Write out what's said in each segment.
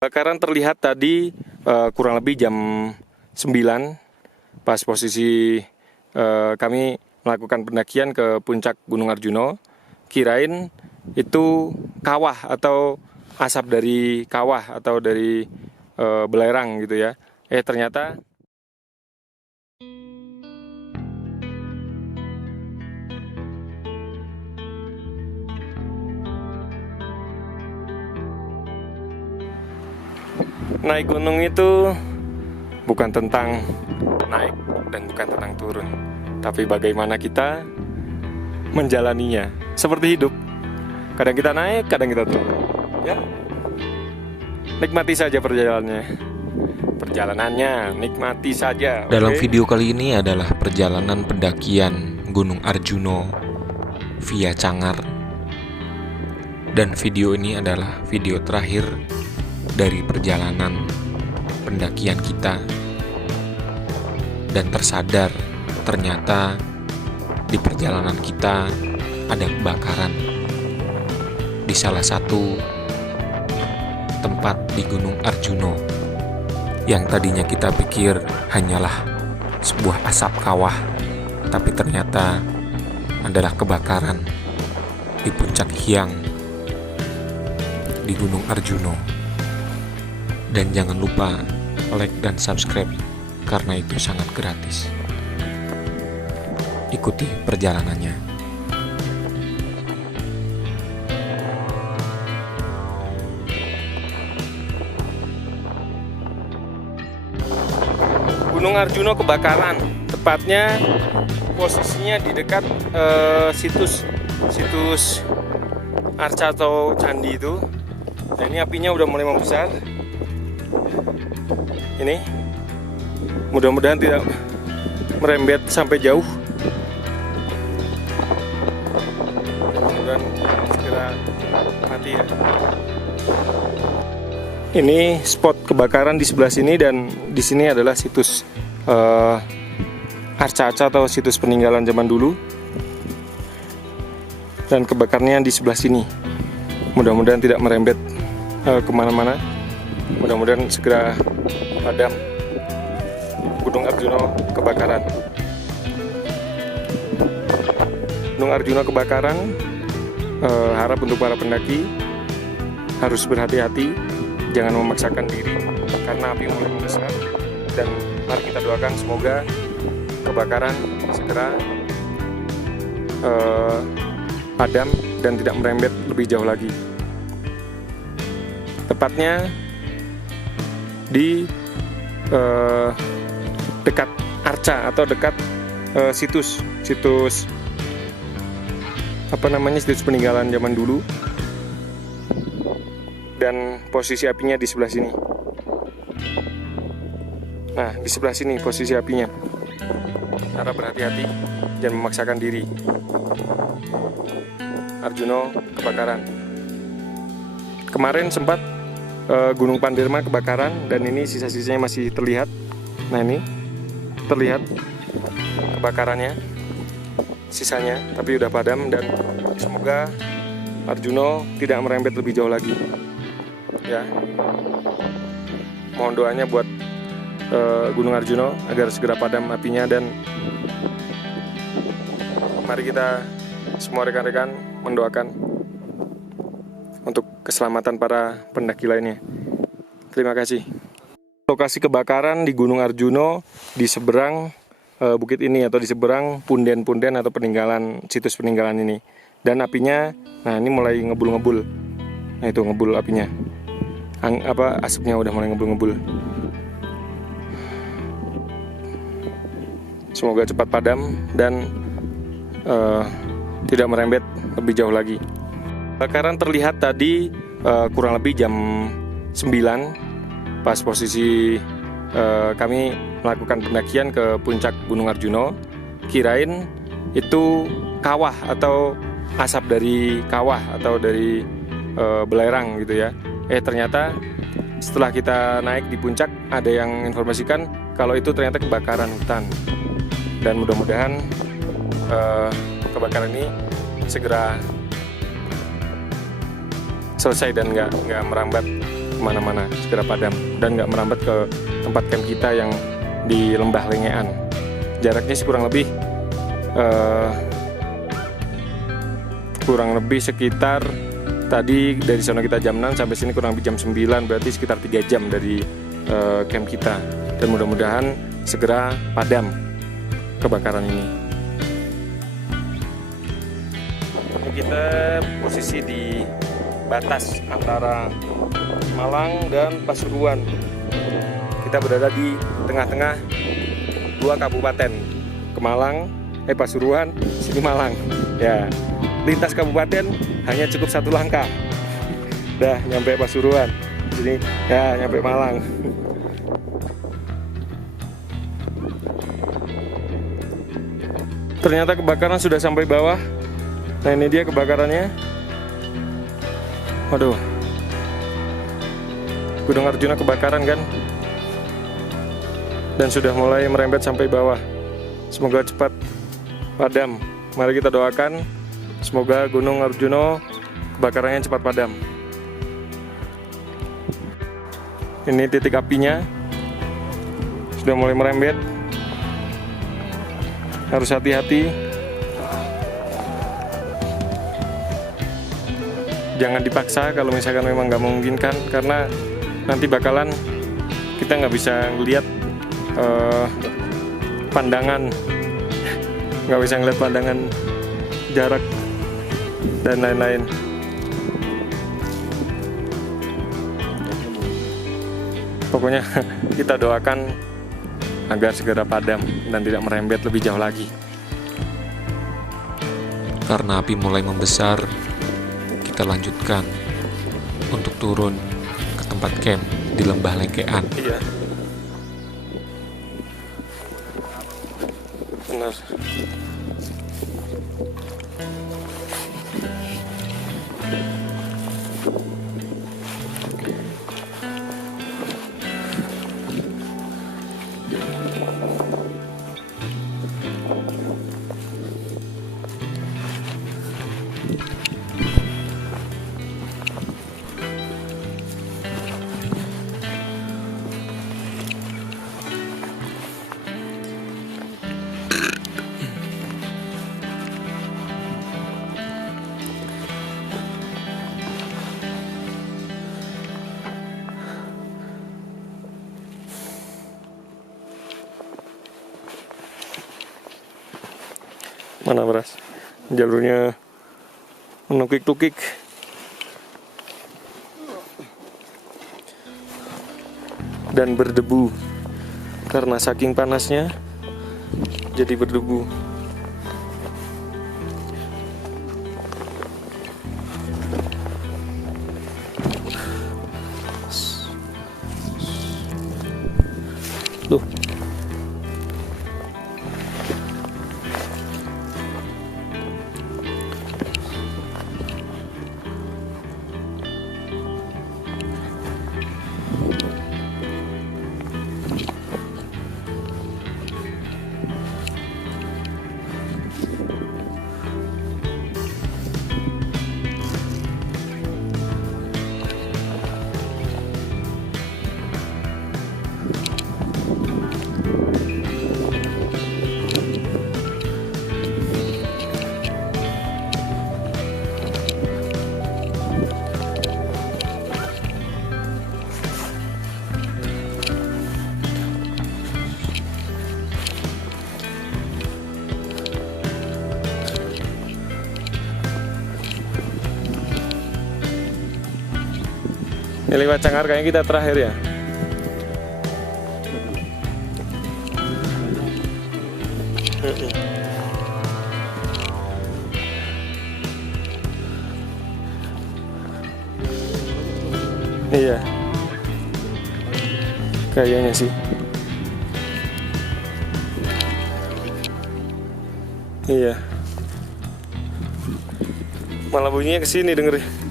Kebakaran terlihat tadi kurang lebih jam 9 pas posisi kami melakukan pendakian ke puncak Gunung Arjuno. Kirain itu kawah atau asap dari kawah atau dari belerang gitu ya. Ternyata naik gunung itu bukan tentang naik dan bukan tentang turun, tapi bagaimana kita menjalaninya. Seperti hidup, kadang kita naik, kadang kita turun. Ya, nikmati saja perjalanannya, nikmati saja. Dalam video kali ini adalah perjalanan pendakian Gunung Arjuno via Cangar. Dan video ini adalah video terakhir dari perjalanan pendakian kita. Dan tersadar ternyata di perjalanan kita ada kebakaran di salah satu tempat di Gunung Arjuno yang tadinya kita pikir hanyalah sebuah asap kawah, tapi ternyata adalah kebakaran di puncak Hyang di Gunung Arjuno. Dan jangan lupa like dan subscribe karena itu sangat gratis. Ikuti perjalanannya. Gunung Arjuno kebakaran, tepatnya posisinya di dekat situs arca atau candi itu. Dan ini apinya udah mulai membesar. Ini mudah-mudahan tidak merembet sampai jauh. Mudah-mudahan segera mati ya. Ini spot kebakaran di sebelah sini, dan di sini adalah situs arca-arca atau situs peninggalan zaman dulu. Dan kebakarnya di sebelah sini. Mudah-mudahan tidak merembet kemana-mana. Mudah-mudahan segera padam. Gunung Arjuno kebakaran. Gunung Arjuno kebakaran. Harap untuk para pendaki harus berhati-hati, jangan memaksakan diri karena api mulai membesar. Dan mari kita doakan semoga kebakaran segera padam dan tidak merembet lebih jauh lagi. Tepatnya di dekat arca atau dekat situs peninggalan zaman dulu. Dan posisi apinya di sebelah sini. Nah, di sebelah sini posisi apinya. Harap berhati-hati, jangan memaksakan diri. Arjuno kebakaran. Kemarin sempat Gunung Panderma kebakaran, dan ini sisa-sisanya masih terlihat. Nah, ini terlihat kebakarannya, sisanya, tapi udah padam. Dan semoga Arjuno tidak merembet lebih jauh lagi. Ya, mohon doanya buat Gunung Arjuno agar segera padam apinya. Dan mari kita semua rekan-rekan mendoakan untuk keselamatan para pendaki lainnya. Terima kasih. Lokasi kebakaran di Gunung Arjuno di seberang bukit ini, atau di seberang punden-punden atau situs peninggalan ini. Dan apinya, nah ini mulai ngebul-ngebul. Nah itu ngebul apinya. Asapnya udah mulai ngebul-ngebul. Semoga cepat padam dan tidak merembet lebih jauh lagi. Kebakaran terlihat tadi kurang lebih jam 9 pas posisi kami melakukan pendakian ke puncak Gunung Arjuno. Kirain itu kawah atau asap dari kawah atau dari belerang gitu ya. Ternyata setelah kita naik di puncak, ada yang informasikan kalau itu ternyata kebakaran hutan. Dan mudah-mudahan kebakaran ini segera selesai dan nggak merambat kemana-mana, segera padam dan nggak merambat ke tempat camp kita yang di Lembah Lengean. Jaraknya sih kurang lebih sekitar, tadi dari sana kita jam 6 sampai sini kurang lebih jam 9, berarti sekitar 3 jam dari camp kita. Dan mudah-mudahan segera padam kebakaran ini. Kita posisi di batas antara Malang dan Pasuruan. Kita berada di tengah-tengah dua kabupaten, Pasuruan, sini Malang. Ya, lintas kabupaten hanya cukup 1 langkah. Dah nyampe Pasuruan. Sini ya nyampe Malang. Ternyata kebakaran sudah sampai bawah. Nah, ini dia kebakarannya. Waduh, Gunung Arjuna kebakaran kan, dan sudah mulai merembet sampai bawah. Semoga cepat padam. Mari kita doakan, semoga Gunung Arjuna kebakarannya cepat padam. Ini titik apinya sudah mulai merembet. Harus hati-hati. Jangan dipaksa kalau misalkan memang nggak memungkinkan, karena nanti bakalan kita nggak bisa ngelihat pandangan, nggak bisa ngelihat pandangan jarak dan lain-lain. Pokoknya kita doakan agar segera padam dan tidak merembet lebih jauh lagi. Karena api mulai membesar, kita lanjutkan untuk turun ke tempat camp di Lembah Lengean. Iya, benar. Mana beras? Jalurnya menukik-tukik. Dan berdebu. Karena saking panasnya jadi berdebu. Tuh. Ini lewat Cangar kayaknya kita terakhir ya. Iya, kayaknya sih. Iya, malah bunyinya kesini dengerin.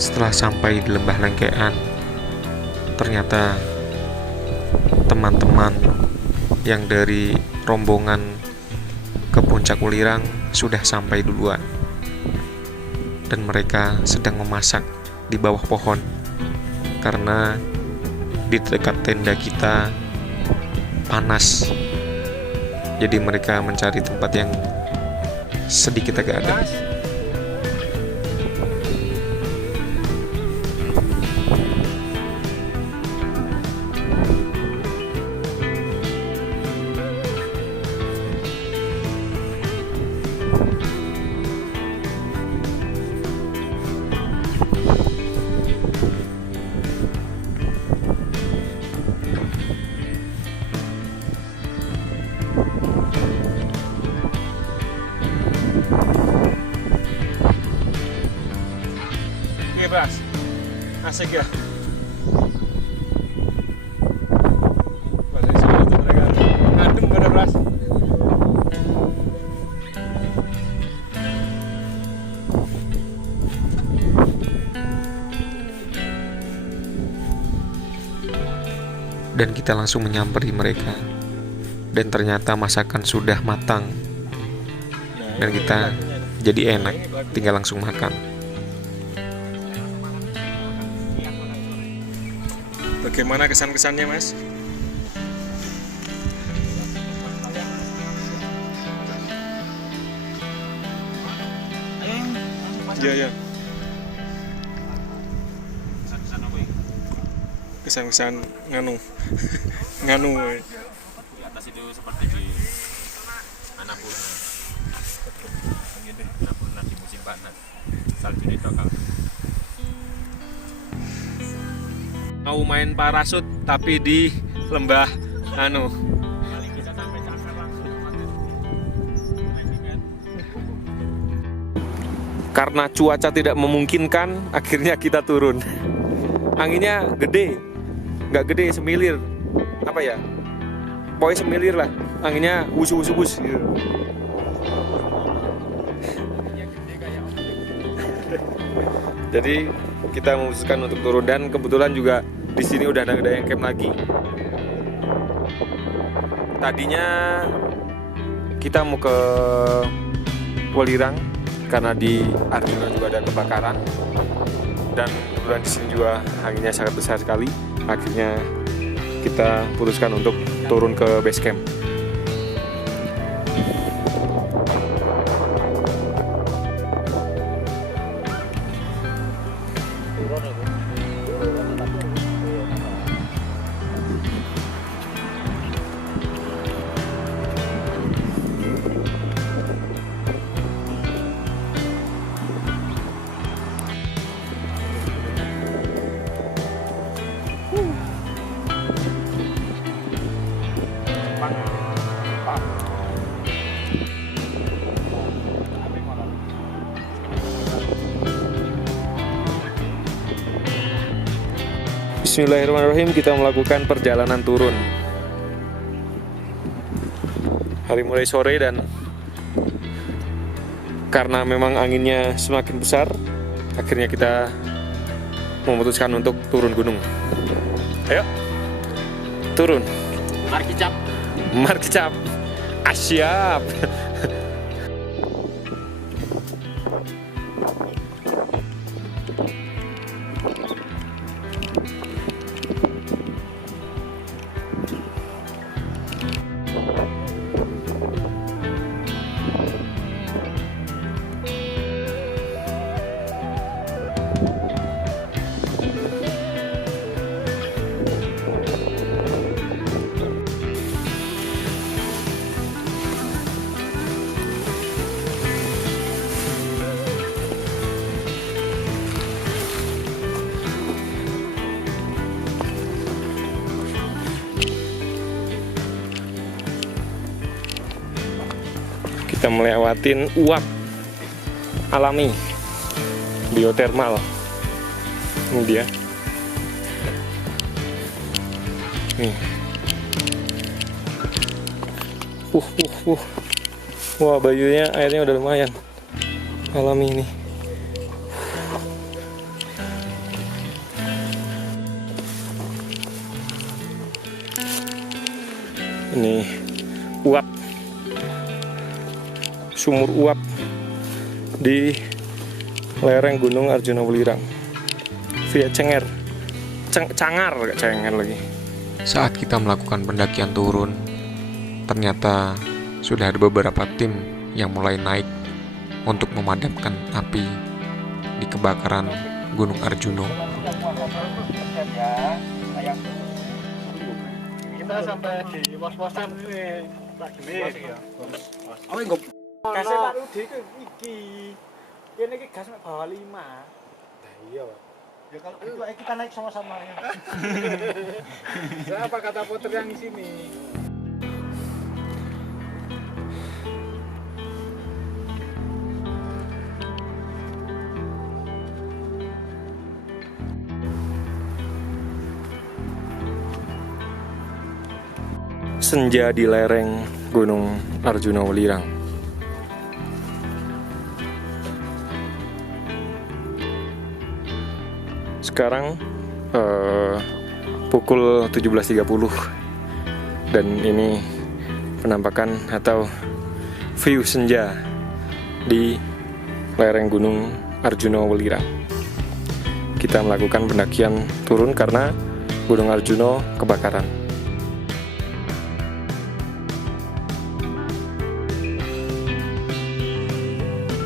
Setelah sampai di Lembah Lengean, ternyata teman-teman yang dari rombongan ke puncak Ulirang sudah sampai duluan. Dan mereka sedang memasak di bawah pohon. Karena di dekat tenda kita panas. Jadi mereka mencari tempat yang sedikit agak adem. Bras, asik ya. Bahasa Solo tuh mereka ngadem pada Bras. Dan kita langsung menyamperi mereka. Dan ternyata masakan sudah matang. Dan kita jadi enak, tinggal langsung makan. Bagaimana kesan-kesannya, Mas? Iya, ya. Kesan-kesan nganu. Di atas itu seperti di Annapurna. Annapurna di musim panas. Salju di lokal. Mau main parasut tapi di lembah Bisa sampai cakar langsung. Karena cuaca tidak memungkinkan, akhirnya kita turun. Anginnya gede, nggak gede, semilir. Apa ya? Pokoknya semilir lah. Anginnya wus-wus gitu. Jadi kita memutuskan untuk turun, dan kebetulan juga di sini udah ada yang camp lagi. Tadinya kita mau ke Welirang karena di Arjuna juga ada kebakaran, dan kebetulan di sini juga anginnya sangat besar sekali. Akhirnya kita putuskan untuk turun ke base camp. Bismillahirrahmanirrahim, kita melakukan perjalanan turun. Hari mulai sore, dan karena memang anginnya semakin besar, akhirnya kita memutuskan untuk turun gunung. Ayo, turun. Markicap. Siap. Kita melewatin uap alami biotermal. Ini dia. Nih. Wah, bayunya airnya udah lumayan alami ini. Ini uap sumur uap di lereng Gunung Arjuna Welirang via Cangar, gak Cengar lagi. Saat kita melakukan pendakian turun, ternyata sudah ada beberapa tim yang mulai naik untuk memadamkan api di kebakaran Gunung Arjuna. Kita sampai di pos-posan ini Pak Gelis ya. Oh, enggak. Gasnya Pak Rudi itu iki. Kene iki gas mek bawa 5. Nah iya, Pak. Ya kalau itu kita naik sama-sama ya. Apa kata Puter yang di sini? Senja di lereng Gunung Arjuna Welirang. Sekarang pukul 17.30 dan ini penampakan atau view senja di lereng Gunung Arjuna Welirang. Kita melakukan pendakian turun karena Gunung Arjuna kebakaran.